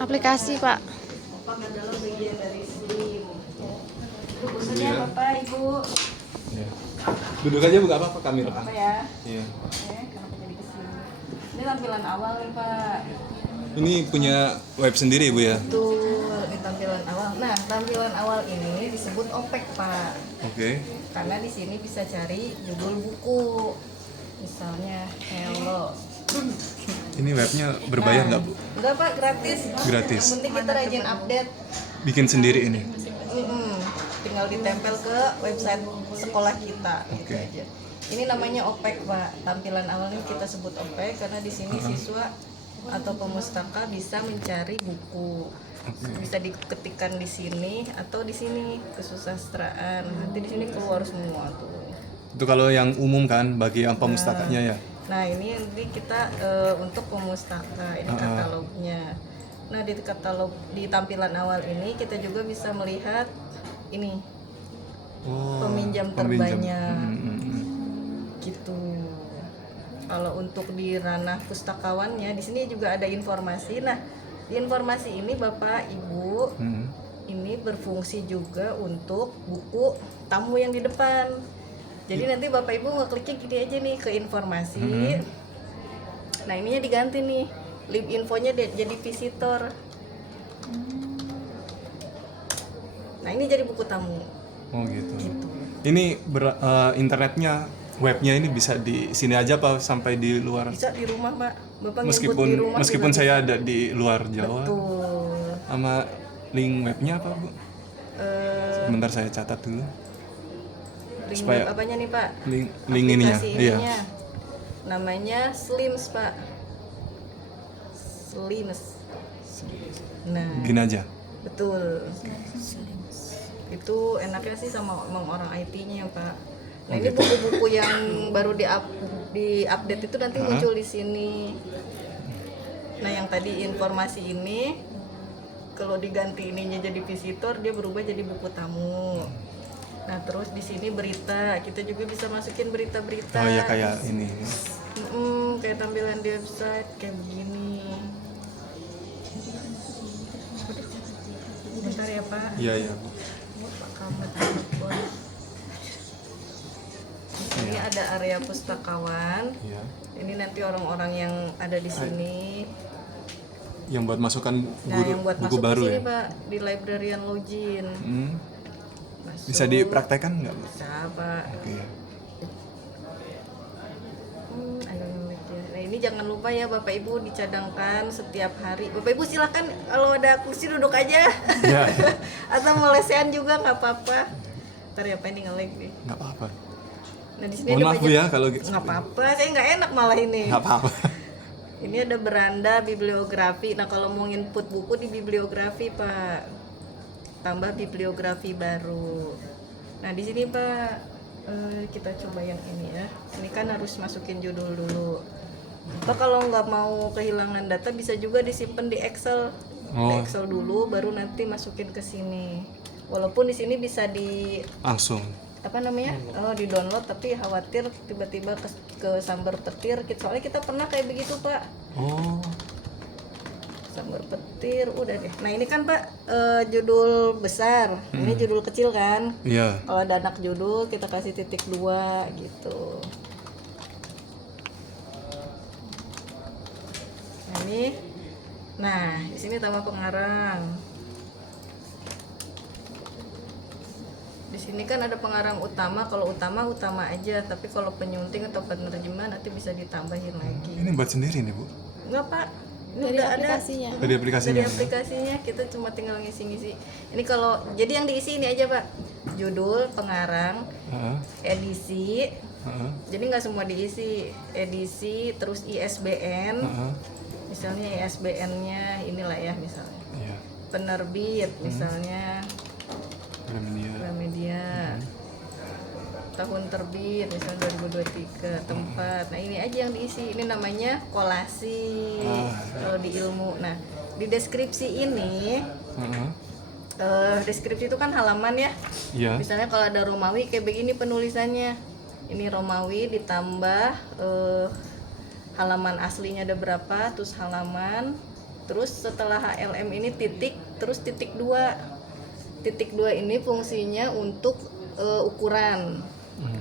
aplikasi, Pak. Opak adalah bagian dari SLIM. Itu khususnya Bapak, Ibu. Ya. Duduk aja Bu, nggak apa-apa kami rekam. Apa ya? Iya. Oke, kenapa jadi kesini? Ini tampilan awal nih Pak. Ini punya web sendiri Bu ya? Betul, ini tampilan awal. Nah, tampilan awal ini disebut OPEK Pak. Oke. Karena di sini bisa cari judul buku. Misalnya Hello. Ini webnya berbayar nggak Bu? Enggak Pak, gratis. Gratis. Yang penting kita rajin update. Bikin sendiri ini? Tinggal ditempel ke website sekolah kita. Gitu Oke. aja. Ini namanya OPEK Pak. Tampilan awalnya kita sebut OPEK karena di sini siswa atau pemustaka bisa mencari buku. Bisa diketikkan di sini atau di sini kesusastraan. Nanti di sini keluar semua tuh. Itu kalau yang umum kan, bagi yang pemustakanya ya? Nah ini nanti kita untuk pemustaka, ini katalognya. Nah di katalog, di tampilan awal ini kita juga bisa melihat ini peminjam terbanyak gitu. Kalau untuk di ranah pustakawannya di sini juga ada informasi. Nah di informasi ini Bapak Ibu ini berfungsi juga untuk buku tamu yang di depan. Jadi nanti Bapak Ibu ngekliknya gini aja nih ke informasi. Nah ininya diganti nih, lib infonya jadi visitor. Nah ini jadi buku tamu. Oh gitu. Ini internetnya, webnya ini bisa di sini aja apa sampai di luar? Bisa di rumah Pak. Bapak ngikut di rumah. Meskipun juga saya bisa. ada di luar Jawa. Betul. Sama link webnya apa Bu? Sebentar saya catat dulu. Link Supaya- web apanya nih Pak? Link ininya. Aplikasi Iya. ininya. Namanya Slims Pak. Slims. Nah, Gini aja. betul. Itu enaknya sih sama emang orang IT-nya Pak. Nah ini buku-buku yang baru di-update itu nanti muncul di sini. Nah yang tadi informasi ini kalau diganti ininya jadi visitor dia berubah jadi buku tamu. Nah terus di sini berita, kita juga bisa masukin berita-berita. Oh ya kayak ini. Kayak tampilan di website kayak begini. Bentar ya Pak. Iya iya. Pak Kamet telepon. Ini ada area pustakawan. Iya. Ini nanti orang-orang yang ada di sini. Yang buat masukkan Nah, yang buat buku masuk baru ke sini ya. Pak, di librarian login. Masuk. Bisa dipraktekkan nggak Bu? Bisa Pak. Oke. Agak ngelag ya. Nah ini jangan lupa ya Bapak Ibu dicadangkan setiap hari. Bapak Ibu silakan kalau ada kursi duduk aja. Ya. Atau mau lesehan juga nggak apa-apa. Ntar ya Pak ini ngelag nih. Nggak apa-apa. Nah di sini Mohon ada maaf Bu banyak. ya kalau gitu. Nggak apa-apa, saya nggak enak malah ini. Nggak apa-apa. Ini ada beranda bibliografi. Nah kalau mau input buku di bibliografi Pak, tambah bibliografi baru. Nah di sini Pak kita coba yang ini ya. Ini kan harus masukin judul dulu. Pak kalau nggak mau kehilangan data bisa juga disimpan di Excel. Di Excel dulu, baru nanti masukin ke sini. Walaupun di sini bisa di Langsung. apa namanya di download, tapi khawatir tiba-tiba ke sambar petir. Soalnya kita pernah kayak begitu Pak. Oh. Sambar petir udah deh. Nah ini kan Pak judul besar, ini judul kecil kan. Iya. Kalau ada anak judul kita kasih titik 2 gitu. Nah ini, nah di sini tambah pengarang. Di sini kan ada pengarang utama. Kalau utama aja, tapi kalau penyunting atau penerjemah nanti bisa ditambahin lagi. Ini buat sendiri nih Bu? Enggak Pak, ini Dari udah aplikasinya. Dari aplikasinya. Dari aplikasinya kita cuma tinggal ngisi-ngisi. Ini kalau jadi yang diisi ini aja Pak. Judul, pengarang, Heeh. edisi. Heeh. Jadi nggak semua diisi. Edisi, terus ISBN. Heeh. Misalnya ISBN-nya inilah ya misalnya. Iya. Penerbit misalnya Gramedia. Gramedia. Tahun terbit misalnya 2023, tempat. Nah ini aja yang diisi. Ini namanya kolasi kalau di ilmu. Nah di deskripsi ini deskripsi itu kan halaman ya. Iya. Misalnya kalau ada Romawi kayak begini penulisannya. Ini Romawi ditambah halaman aslinya ada berapa, terus halaman, Terus setelah HLM ini titik, terus titik 2. Titik 2 ini fungsinya untuk ukuran.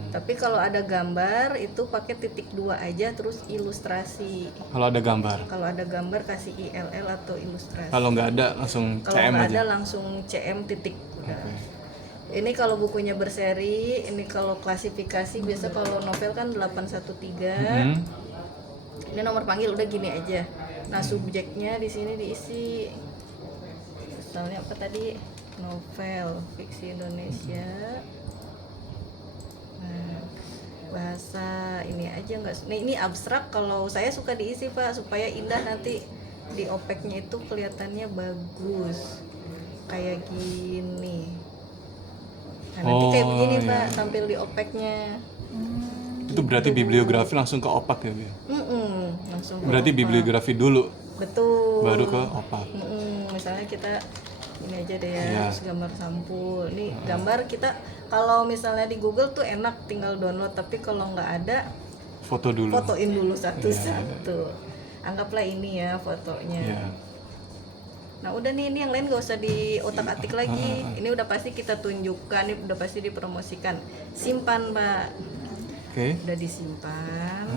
Tapi kalau ada gambar itu pakai titik 2 aja, terus ilustrasi. Kalau ada gambar. Kalau ada gambar kasih ILL atau ilustrasi. Kalau nggak ada langsung Kalau CM nggak aja. ada langsung CM titik. Udah. Oke. Ini kalau bukunya berseri, ini kalau klasifikasi biasa kalau novel kan 813. Ini nomor panggil udah gini aja. Nah, subjeknya di sini diisi. Misalnya apa tadi? Novel, fiksi Indonesia. Nah, bahasa ini aja enggak. Nah, ini abstrak, kalau saya suka diisi, Pak, supaya indah nanti di opeknya itu kelihatannya bagus. Kayak gini. Nah, nanti kayak begini, iya. Pak, tampil di opeknya. Itu berarti bibliografi langsung ke opak ya, Bu? Langsung ke Berarti opak. bibliografi dulu, Betul. baru ke opak. Misalnya kita ini aja deh ya, Iya. terus gambar sampul. Ini gambar kita kalau misalnya di Google tuh enak tinggal download, tapi kalau nggak ada Foto dulu. fotoin dulu satu-satu. Anggaplah ini ya fotonya. Iya. Nah udah nih, ini yang lain gak usah di otak-atik lagi. Ini udah pasti kita tunjukkan, ini udah pasti dipromosikan. Simpan, Pak. Oke. Udah disimpan.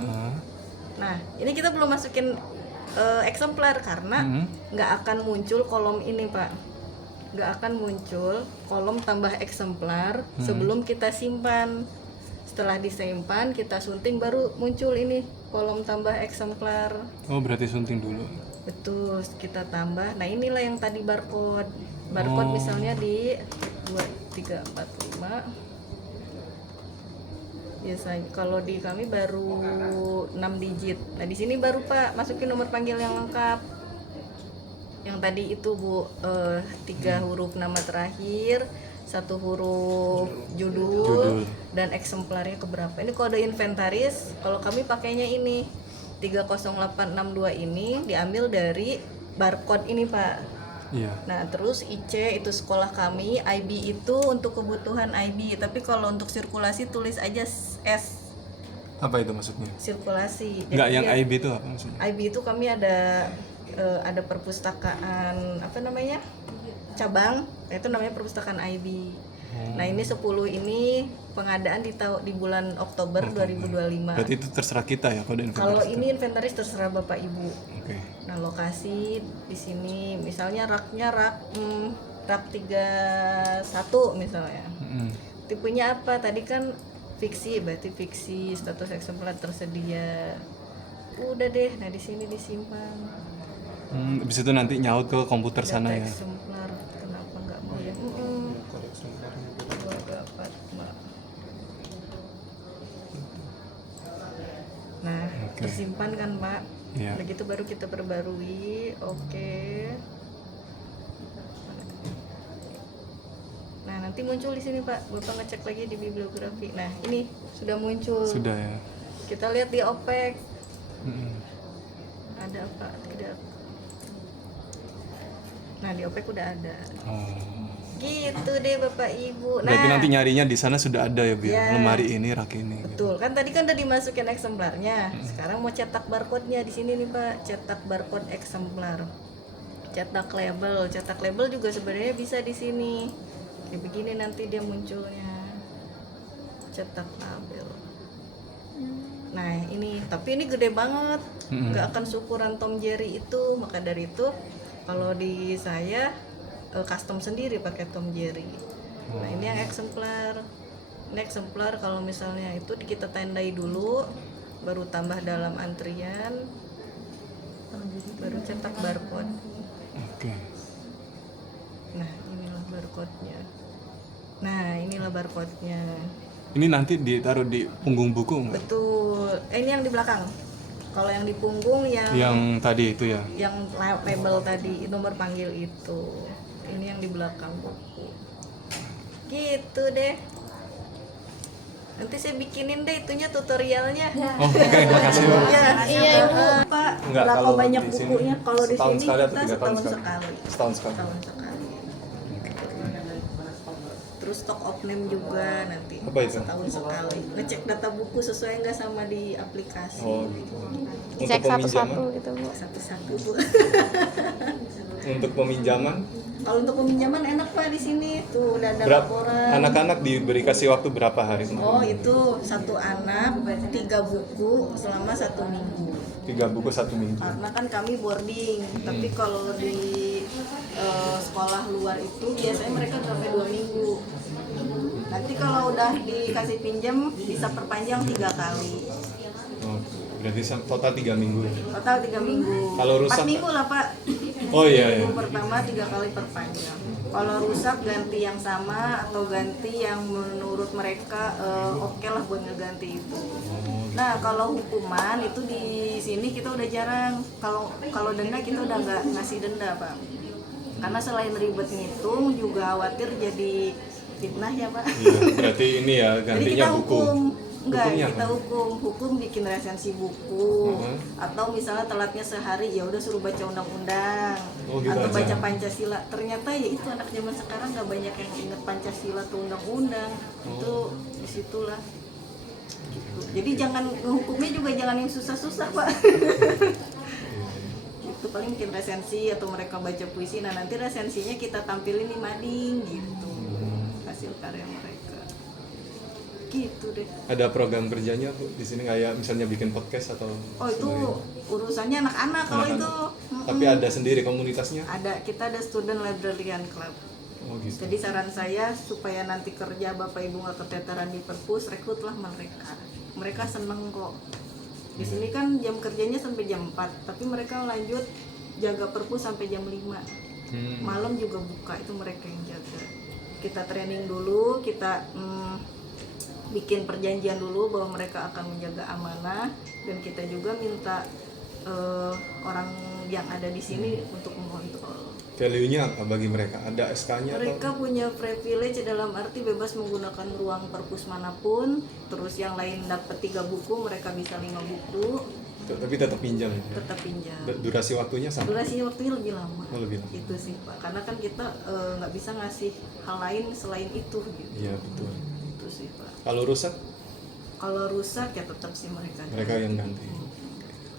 Nah ini kita belum masukin eksemplar karena nggak akan muncul kolom ini, Pak. Nggak akan muncul kolom tambah eksemplar sebelum kita simpan. Setelah disimpan kita sunting baru muncul ini kolom tambah eksemplar. Oh, berarti sunting dulu. Betul, kita tambah. Nah inilah yang tadi barcode. Barcode misalnya di 2, 3, 4, 5. Biasanya kalau di kami baru 6 digit. Nah di sini baru, Pak, masukin nomor panggil yang lengkap. Yang tadi itu, Bu, 3 huruf nama terakhir, 1 huruf judul, dan eksemplarnya keberapa. Ini kode inventaris. Kalau kami pakainya ini 30862 ini diambil dari barcode ini, Pak. Iya. Nah, terus IC itu sekolah kami, IB itu untuk kebutuhan IB. Tapi kalau untuk sirkulasi tulis aja S. Apa itu maksudnya? Sirkulasi. Enggak, yang Jadi, IB itu apa maksudnya? IB itu kami ada perpustakaan apa namanya? Cabang, itu namanya perpustakaan IB. Nah, ini 10 ini pengadaan di bulan Oktober 2025. Berarti itu terserah kita ya kode inventaris. Kalau ini inventaris terserah Bapak Ibu. Oke. Nah, lokasi di sini misalnya raknya rak 31 misalnya. Tipenya apa? Tadi kan fiksi, berarti fiksi, status eksemplar tersedia. Udah deh, nah di sini disimpan. Habis itu nanti nyaut ke komputer Data sana ya. eksemplar, kenapa nggak mau ya? Nah, tersimpan kan, Pak? Iya. Begitu baru kita perbarui. Oke. Nah, nanti muncul di sini, Pak. Bapak ngecek lagi di bibliografi. Nah, ini sudah muncul. Sudah ya. Kita lihat di OPEK. Ada apa? Tidak. Nah, di OPEK udah ada. Gitu deh, Bapak Ibu. Berarti nanti nyarinya di sana sudah ada ya, Bu? Ya. Lemari ini, rak ini. Betul, kan tadi kan udah dimasukin eksemplarnya. Sekarang mau cetak barcode-nya di sini nih, Pak. Cetak barcode eksemplar. Cetak label. Cetak label juga sebenarnya bisa di sini. Kayak begini nanti dia munculnya. Cetak label. Nah, ini tapi ini gede banget. Nggak akan seukuran Tom Jerry itu. Maka dari itu kalau di saya custom sendiri pakai Tom Jerry. Nah, ini yang eksemplar. Ini eksemplar kalau misalnya itu kita tandai dulu, baru tambah dalam antrian, baru cetak barcode. Oke. Nah, inilah barcode-nya. Nah, inilah barcode-nya. Ini nanti ditaruh di punggung buku nggak? Betul. Ini yang di belakang. Kalau yang di punggung Yang tadi itu ya. yang label tadi nomor panggil itu. Ini yang di belakang buku. Gitu deh. Nanti saya bikinin deh itunya tutorialnya. Oh, oke, makasih, Bu. Iya, Ibu. Pak, Enggak, berapa kalau banyak di sini bukunya? Kalau di setahun sini sekali atau kita 3 tahun setahun sekali? sekali. Setahun sekali. Setahun sekali. Terus stock of name juga nanti. Apa itu? Setahun sekali. Ngecek data buku sesuai nggak sama di aplikasi. Oh, gitu. Untuk Cek peminjaman, satu-satu gitu Bu. Satu-satu Bu. untuk peminjaman Kalau untuk peminjaman enak Pak di sini. Tuh udah ada berapa? laporan. Anak-anak diberi kasih waktu berapa hari? untuk Oh peminjaman? itu satu anak 3 buku selama 1 minggu. 3 buku 1 minggu. Karena kan kami boarding, tapi kalau di sekolah luar itu biasanya mereka sampai 2 minggu. Nanti kalau udah dikasih pinjam bisa perpanjang 3 kali. Oh, berarti total 3 minggu. Total 3 minggu. Kalau rusak? 4 minggu lah Pak. Oh iya, iya. Minggu pertama 3 kali perpanjang. Kalau rusak ganti yang sama atau ganti yang menurut mereka oke lah buat ngeganti itu. Nah kalau hukuman itu di sini kita udah jarang. Kalau denda kita udah nggak ngasih denda Pak. Karena selain ribet ngitung juga khawatir jadi fitnah ya Pak. Iya, berarti ini ya Jadi gantinya kita buku. hukum. Enggak, Hukumnya kita apa? hukum bikin resensi buku Mhm. atau misalnya telatnya sehari ya udah suruh baca undang-undang Oh, gitu atau aja. baca Pancasila. Ternyata ya itu anak zaman sekarang nggak banyak yang inget Pancasila atau undang-undang. Itu disitulah. Gitu. Jadi jangan hukumnya juga jangan yang susah-susah Pak. Itu paling bikin resensi atau mereka baca puisi. Nah nanti resensinya kita tampilin di mading gitu hasil karya mereka. Gitu deh. Ada program kerjanya Bu di sini kayak misalnya bikin podcast atau Oh itu sendiri? urusannya anak-anak kalau Anak-anak. itu. Tapi ada sendiri komunitasnya? Ada, kita ada student librarian club. Oh gitu. Jadi saran saya supaya nanti kerja Bapak Ibu nggak keteteran di perpus, rekrutlah mereka. Mereka seneng kok. Di sini kan jam kerjanya sampai jam 4, tapi mereka lanjut jaga perpus sampai jam 5. Malam juga buka, itu mereka yang jaga. Kita training dulu, kita bikin perjanjian dulu bahwa mereka akan menjaga amanah, dan kita juga minta orang yang ada di sini untuk mengontrol. Value-nya apa bagi mereka? Ada SK-nya Mereka atau? punya privilege dalam arti bebas menggunakan ruang perpus manapun. Terus yang lain dapat 3 buku, mereka bisa 5 buku, Tapi tetap pinjam ya? tetap pinjam. Durasi waktunya sama? Durasi waktunya lebih lama. Oh, lebih lama. Itu sih Pak, karena kan kita nggak bisa ngasih hal lain selain itu gitu. Iya betul. Itu sih Pak. Kalau rusak Kalau rusak ya tetap sih mereka. mereka yang ganti.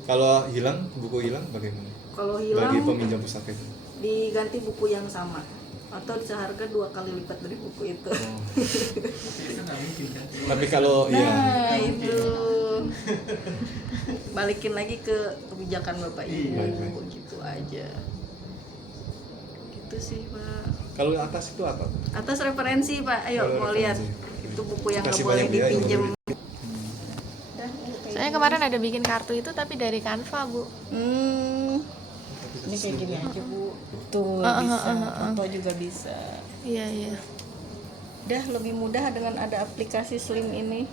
Kalau hilang, buku hilang bagaimana? Kalau Bagi hilang peminjam pustaka itu. diganti buku yang sama atau seharga 2 kali lipat dari buku itu. Oh. Tapi kalau ya Nah itu balikin lagi ke kebijakan Bapak Ibu Baik. gitu aja. Gitu sih Pak. kalau atas itu apa? Atas referensi Pak, ayo Kalau mau lihat. referensi. Itu buku yang nggak Kasih boleh banyak dia, yang dipinjem. Saya kemarin ada bikin kartu itu tapi dari Canva Bu. Ini kayak gini aja Bu. Tuh bisa, foto juga bisa. Iya iya. Udah lebih mudah dengan ada aplikasi Slim ini.